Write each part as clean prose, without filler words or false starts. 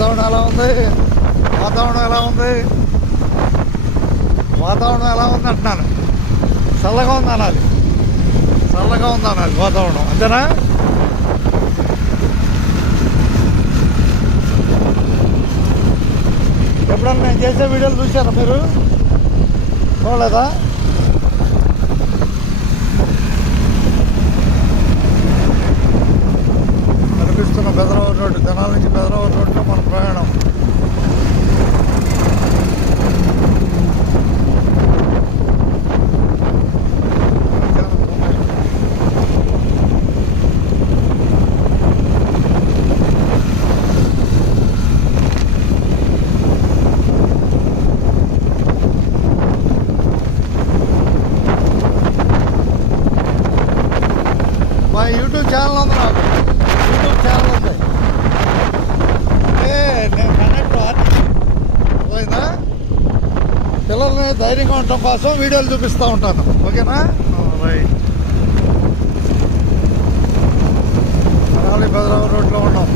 వాతావరణం ఎలా ఉంది? వాతావరణం ఎలా ఉంది? వాతావరణం ఎలా ఉంది అంటున్నాను. చల్లగా ఉంది అనాలి, చల్లగా ఉంది అనాలి వాతావరణం, అంతేనా? ఎప్పుడన్నా నేను చేసే వీడియోలు చూసారా మీరు? చూడలేదా? కనిపిస్తున్న బెదరావూరు రోడ్డు, తెనాలి నుంచి బెదరావూరు రోడ్లో మన ప్రయాణం. మా యూట్యూబ్ ఛానల్ ఉంది, నాకు యూట్యూబ్ ఛానల్ ఉంది. నేను కండక్టర్ పోయిందా? పిల్లల్ని ధైర్యంగా ఉండటం కోసం వీడియోలు చూపిస్తూ ఉంటాను, ఓకేనా? రైట్. తెనాలి బెదరావూరు రోడ్లో ఉన్నాం.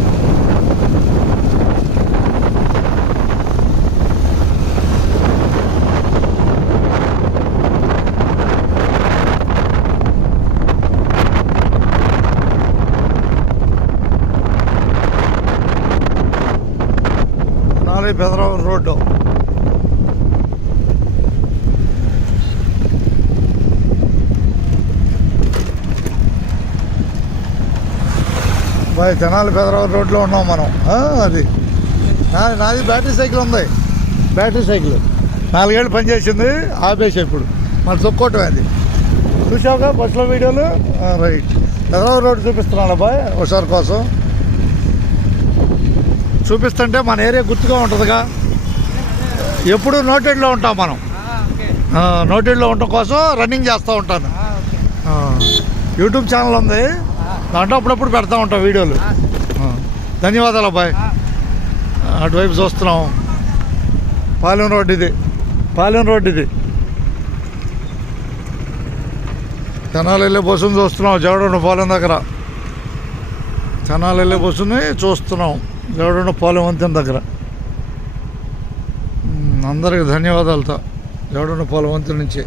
బెదరావూరు రోడ్డు బాయ్. తెనాలి బెదరావూరు రోడ్లో ఉన్నాం మనం. అది నాది బ్యాటరీ సైకిల్ ఉంది, బ్యాటరీ సైకిల్ 4 ఏళ్ళు పనిచేసింది, ఆపేసి ఇప్పుడు మన తొక్కోవటం. అది చూసావుగా బస్సులో వీడియోలు. రైట్. బెదరావూరు రోడ్డు చూపిస్తున్నాను బాయ్ ఒకసారి కోసం. చూపిస్తుంటే మన ఏరియా గుర్తుగా ఉంటుందిగా. ఎప్పుడు నోటెడ్లో ఉంటాం మనం, నోటెడ్లో ఉండటం కోసం రన్నింగ్ చేస్తూ ఉంటాను. యూట్యూబ్ ఛానల్ ఉంది, దాంట్లో అప్పుడప్పుడు పెడతా ఉంటాం వీడియోలు. ధన్యవాదాలు అబ్బాయి. అటువైపు చూస్తున్నాం, పాలెం రోడ్ ఇది, పాలెం రోడ్ ఇది. తెనాలి వెళ్ళే బస్సును చూస్తున్నాం, జవడొండ పాలెం దగ్గర. తెనాలి వెళ్ళే బస్సుని చూస్తున్నాం జవడొండ పాలెం వంతెన దగ్గర. అందరికి ధన్యవాదాలతో జవడొండ పాలెం వంతెన నుంచి.